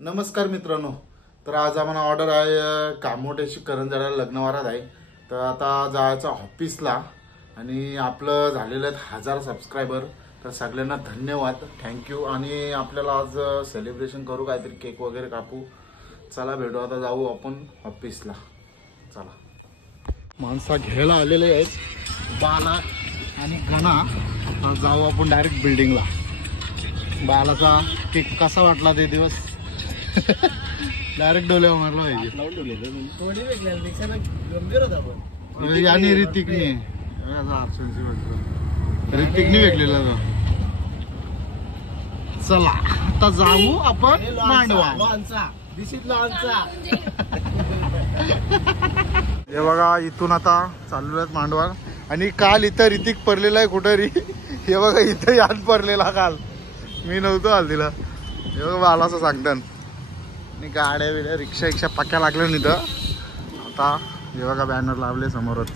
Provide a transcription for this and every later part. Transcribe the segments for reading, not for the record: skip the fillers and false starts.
नमस्कार मित्रांनो. तर आज आम्हाला ऑर्डर आहे कामोठ्याची करंजाला लग्नवारात आहे. तर आता जायचं ऑफिसला आणि आपलं झालेलं आहे 1000 सबस्क्रायबर. तर सगळ्यांना धन्यवाद, थँक्यू. आणि आपल्याला आज सेलिब्रेशन करू, काहीतरी केक वगैरे कापू. चला भेटू, आता जाऊ आपण ऑफिसला. चला. माणसा घ्यायला आलेले आहेत बाला आणि गणा. आता जाऊ आपण डायरेक्ट बिल्डिंगला. बालाचा केक कसा वाटला ते दिवस? डायरेक्ट डोले मारलो पाहिजे. आणि ऋतिकने भेटलेला तो. चला आता जाऊ आपण मांडवा. हे बघा, इथून आता चालू आहेत मांडवा. आणि काल इथं ऋतिक पडलेला आहे कुठं री. हे बघा, इथं याद पडलेला काल. मी नव्हतो आल तिला. हे बघा मला असं सांगतात. आणि गाड्या बिड्या रिक्षा पक्क्या लागल्या नाही तर. आता हे बघा बॅनर लावले समोरच.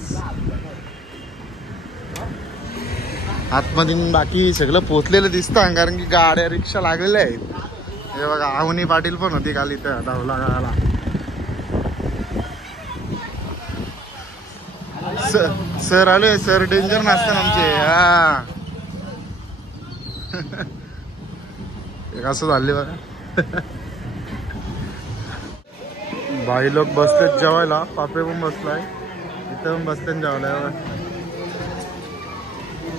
आतमध्ये बाकी सगळं पोचलेलं दिसतं, कारण की गाड्या रिक्षा लागलेल्या आहेत. हे बघा आवनी पाटील पण होती काल इथं धावला गावाला. सर आले. सर डेंजर नसतात आमचे. हा असं झाले बघा. बाई लोक बसलेत जेवायला. पापे पण बसलाय इथं, पण बसते जेवायला.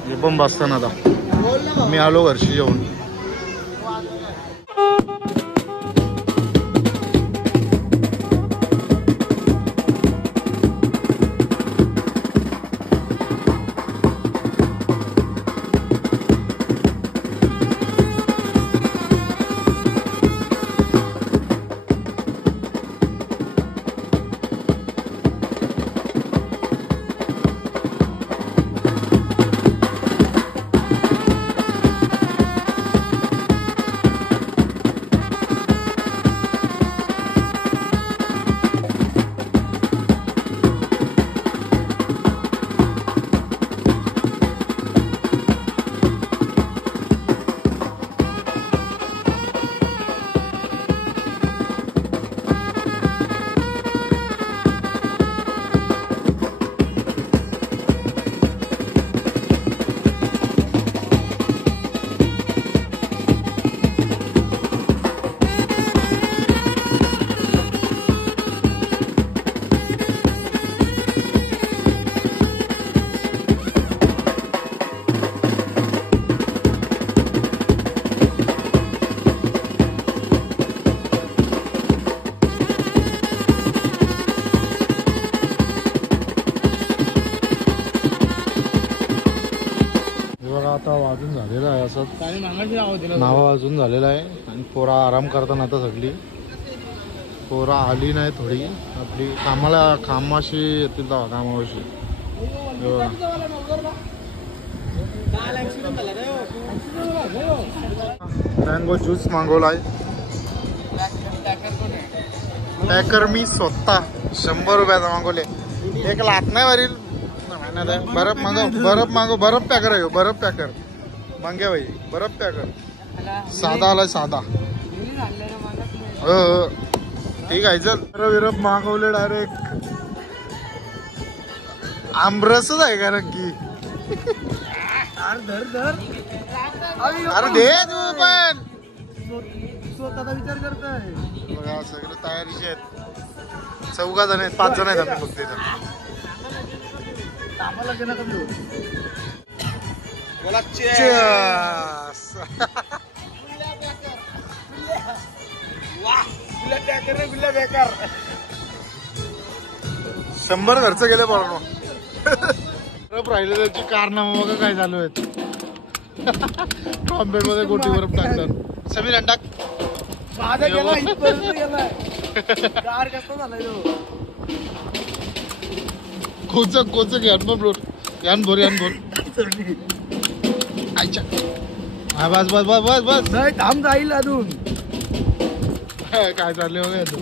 हे पण बसताना आता मी आलो वर्षी जेवून. आता वाजून झालेला आहे असं नाव वाजून झालेलं आहे. आणि पोरा आराम करताना आता सगळी पोरा आली नाही थोडी आपली कामाशी येतील तेव्हा कामाशी. मँगो ज्यूस मागवलाय. पॅकर मी स्वतः 100 रुपयाचा मागवले. एक लाख नाही वरील. बर्फ मागो बर्फ पॅकर आहे. बर्फ पॅकर मागे भाई. बर्फ पॅकर साधा आलाय साधा. हो ठीक आहे. चल बर्फ मागवले डायरेक्ट. आमरसच आहे का नक्की? अरे दे तू पण. स्वतःचा विचार करतोय बघा. सगळे तयारीचे आहेत. 4 जण आहेत, 5 जण आहेत आम्ही फक्त इथं. बोला चीयर्स. 100 खर्च गेले बरोबर. बर्फ राहिले त्याची कारनामा बघा काय चालू आहेत. टॉम्पेट मध्ये गोटी बर्फ टाकतात. समीर टाक. कोच यान भर. अच्छा हा बस बस बस बस बस. नाही काम जाईल अजून. काय चालले वगैरे अजून.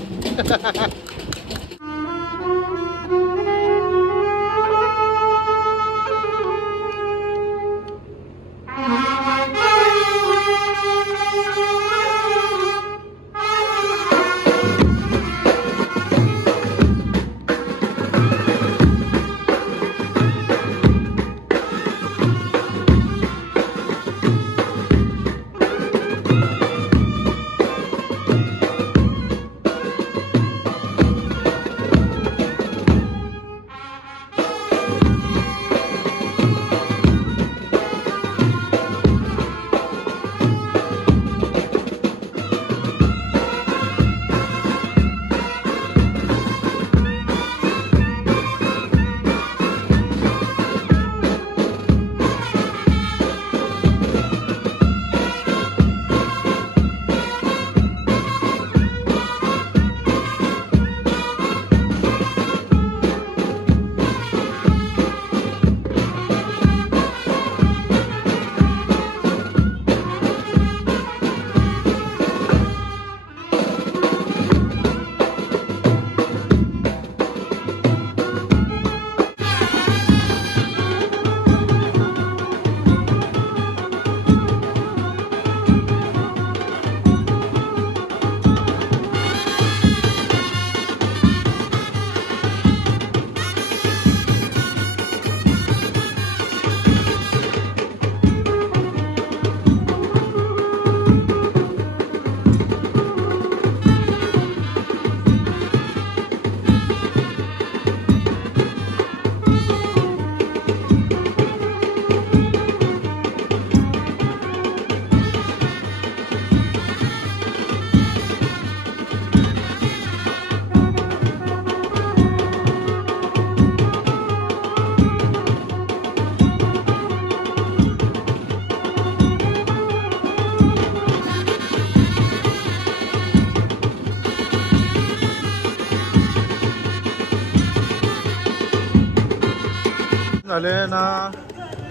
झाले ना,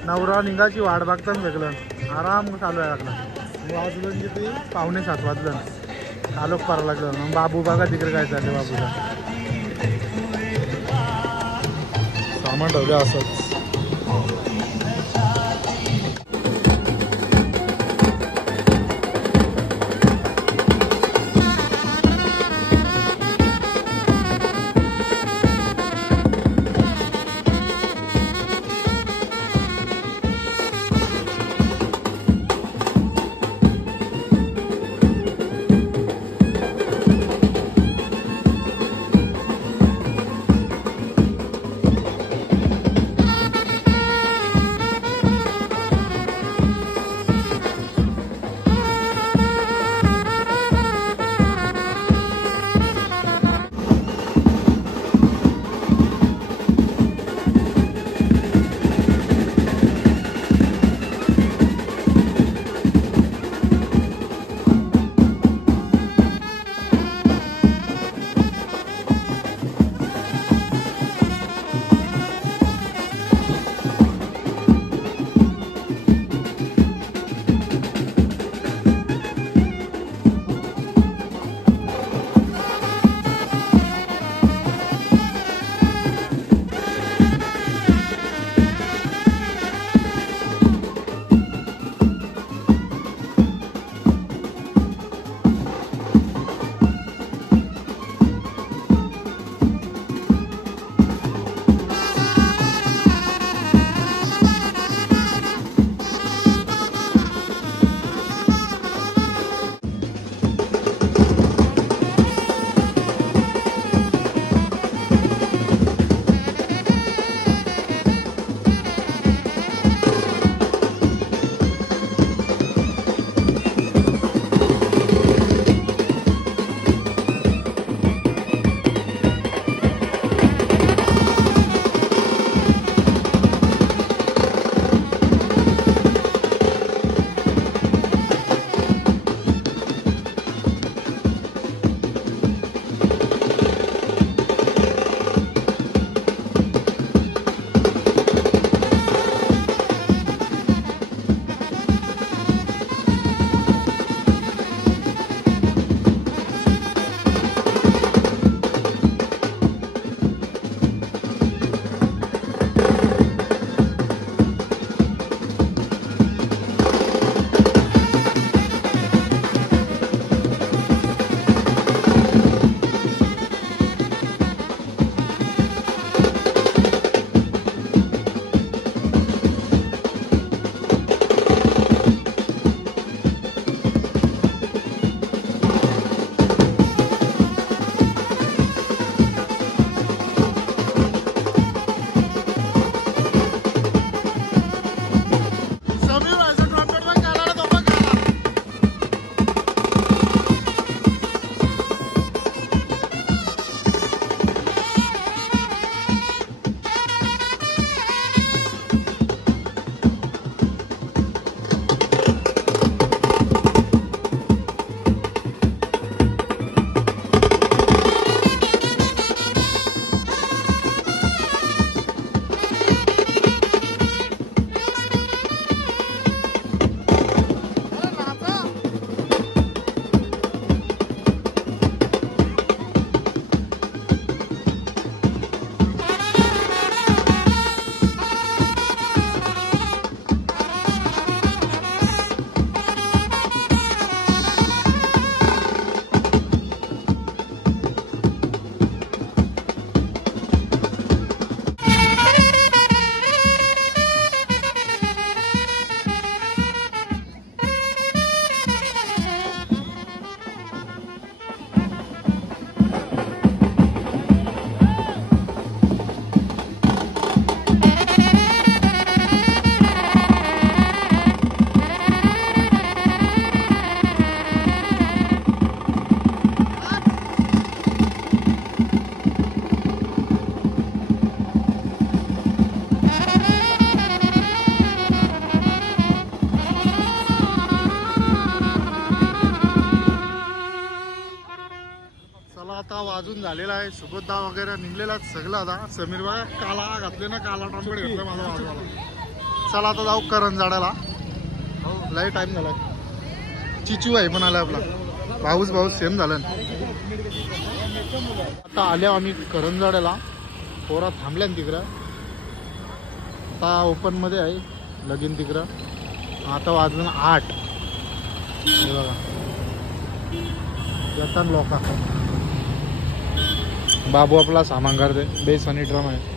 नवरा निघाची वाट बघताच वेगळं आराम चालू आहे लागला. वाजलं किती 6:45 वाजलं, आलोक पारा लागलं. मग बाबू बघा तिकडे काय चाललं. बाबूला सामान ठेवलं असंच. वाजून झालेला आहे. सुबोधदा वगैरे निघलेला सगळं. आता समीर बघा काला घातले ना, काला ट्रान्सपोर्ट घेतला माझा वाजवाला. चला आता जाऊ करंजाड्याला. लय टाइम झालाय. चिचू आहे पण आलाय आपला भाऊच सेम झालं. आता आल्या आम्ही करंजाड्याला. पोरा थांबल्या तिकडं. आता ओपन मध्ये आहे लगीन तिकडं. आता वाजून 8. हे बघा येतात लोक. बाबू आपला सामान करते. बेस आणि ड्रम आहे.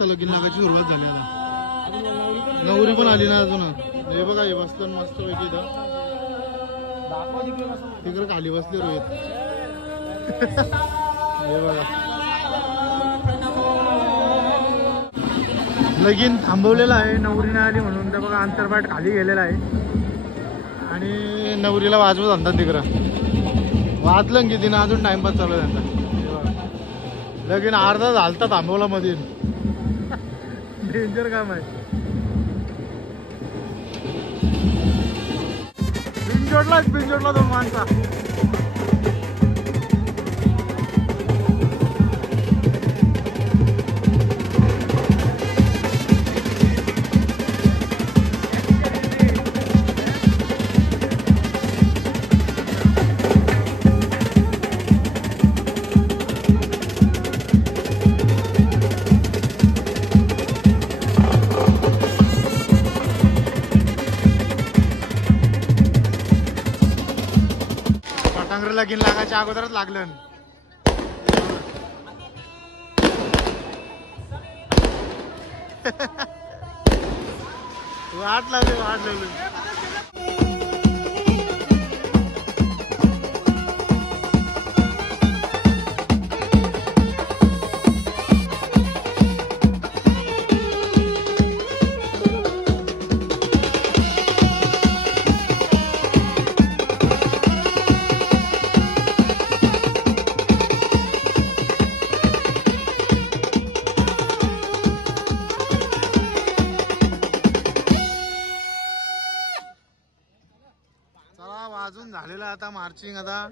लगीन लागायची सुरुवात झाली. आता नवरी पण आली ना अजून. हे बघा हे बसलं मस्त पैकी. तिकडे खाली बसले रोहित. हे बघा लगीन थांबवलेलं आहे. नवरी नाही आली म्हणून. त्या बघा अंतरपाट खाली गेलेला आहे. आणि नवरीला वाजवत आणतात तिकडं. वाजलं किती ना अजून टाइमपास चालू आहे त्यांचा. लगीन अर्धा झालता थांबवला मध्ये. डेंजर काम आहे. बिंजोडला 2 माणसा. लगीन लागायच्या अगोदरच लागलं. वाट लागली. बाबा वाजून झालेला आता मार्चिंग. आता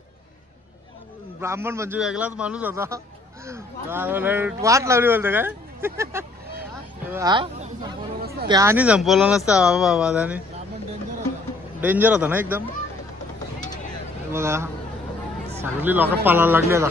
ब्राह्मण म्हणजे वेगळाच माणूस होता. वाट लावली बोलते काय हा त्याने संपवलं नसतं बाबा बाबा. त्याने डेंजर होता ना एकदम. बघा सगळी लोक पालायला लागली आता.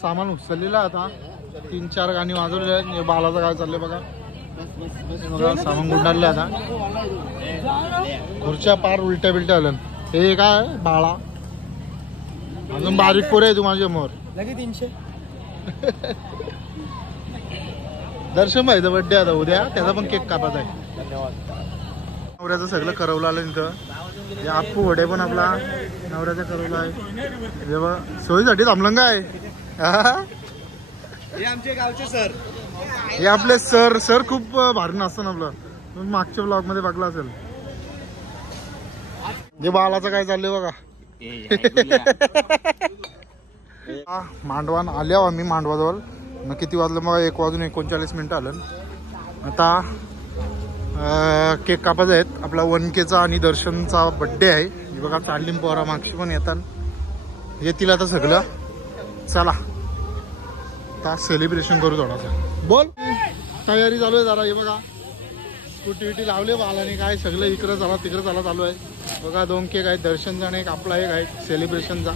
सामान उचललेलं आता 3-4 गाणी वाजवलेले आहेत. बालाचं काय चाललंय बघा. बघा सामान गुंडाळलं आता. खुर्च्या पार उलट्या बिलट्या आल्या. हे काय बाळा अजून बारीक पोरे आहे तू माझ्या मोर. लगे 300 दर्शन भाईचा बड्डे आता उद्या. त्याचा पण केक कापायचा आहे. धन्यवाद. नवऱ्याचं सगळं करवलं आलं इथं. हे अप्पू वडे पण आपला नवऱ्याचा करवला आहे. जेव्हा सोयीसाठी थांबलं काय. हे आमचे गावचे सर. हे आपले सर खूप भारी नाचतं आपलं. तुम्ही मागच्या ब्लॉग मध्ये बघला असेल. जे बालाचं काय चाललंय बघा. मांडवान आल्या आम्ही मांडवाजवळ. मग किती वाजलं मग 1:39 आलं. आता केक कापायचे आहेत. आपला 1Kचा आणि दर्शनचा बड्डे आहे. हे बघा चालली पोरा मागची पण येतात. येतील आता सगळं. चला आता सेलिब्रेशन करू थोडासा. बोल तयारी चालू आहे जरा. हे बघा स्कूटी विटी लावले बालाने. काय सगळं इकडं झाला तिकडं झाला चालू आहे. बघा 2 केक आहेत. दर्शनचा आणि एक आपला एक आहे सेलिब्रेशनचा.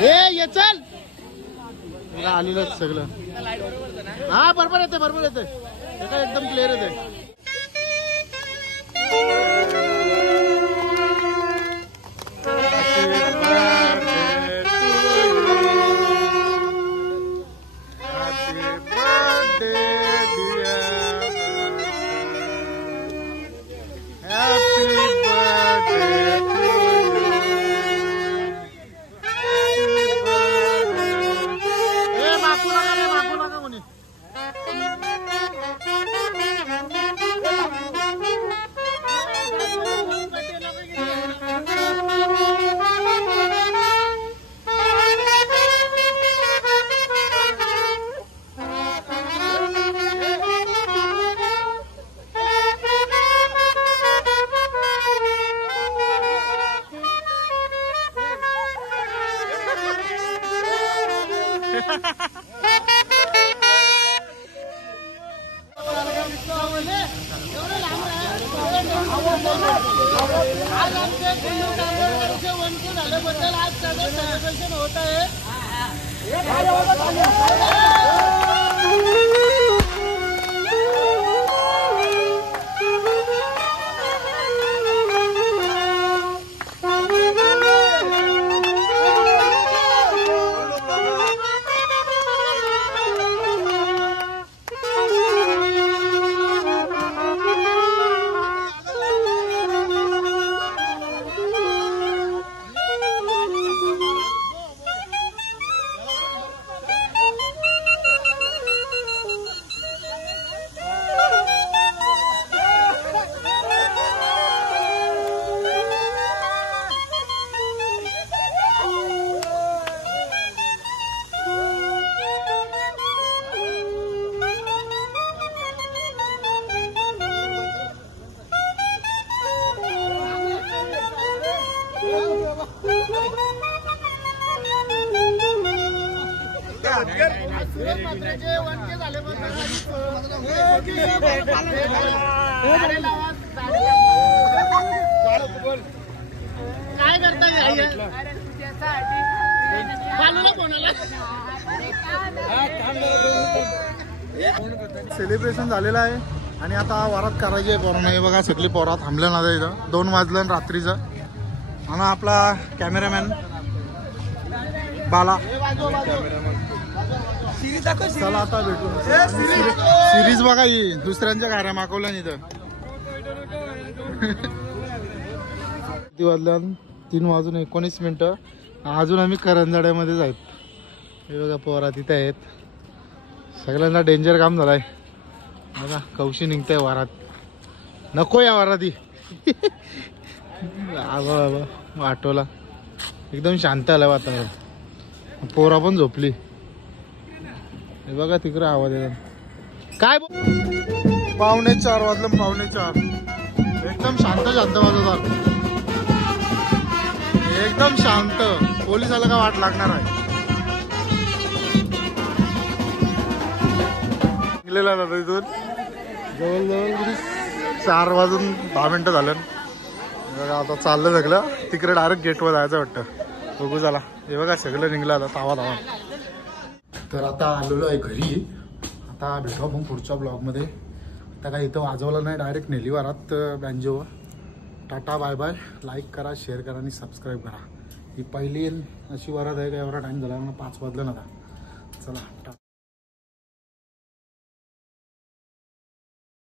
ये चल आलेलं सगळं. हा बरोबर येते ते काय एकदम क्लिअर येते. आज आमचे कुल्लू 1K झाल्याबद्दल आज सगळं सेलिब्रेशन होत आहे. काय करता सेलिब्रेशन झालेलं आहे आणि आता वरात करायची आहे पोरांना. हे बघा सगळी पोरा थांबल्या ना इथं 2 वाजलं रात्रीचं. आणि आपला कॅमेरामॅन बाला. चला आता भेटू. सिरीज बघा ही दुसऱ्यांच्या गाड्या मागवल्या इथं. किती वाजल्या? 3:19. अजून आम्ही करंजाड्यामध्येच आहेत. हे बघा पोरा तिथे आहेत. सगळ्यांना डेंजर काम झालंय बघा. कौशी निघताय वारात. नको या वाराती. आठवला एकदम शांत आलं वातावरण. पोरा पण झोपली. हे बघा तिकडे आवाज येतात. काय 4:45 वाजलं. 4:45 एकदम शांत वाजवतात. एकदम शांत. पोलिसाला का वाट लागणार आहे. निघलेला दादा इथून जवळजवळ 4 वाजून 10 मिनिटं झालं. आता चाललं सगळं तिकडे डायरेक्ट गेटवर जायचं वाटतं. बघू झाला. हे बघा सगळं निघलं आता तावा. तर आता आलेलो आहे घरी. आता भेटू आपण पुढच्या ब्लॉगमध्ये. आता काय इथं वाजवलं नाही, डायरेक्ट नेली वरात बँजोवर. Tata bye bye. लाईक करा, शेअर करा आणि सबस्क्राईब करा. ही पहिली अशी वरात आहे का एवढा टाईम झाला. 5 वाजलं ना. चला.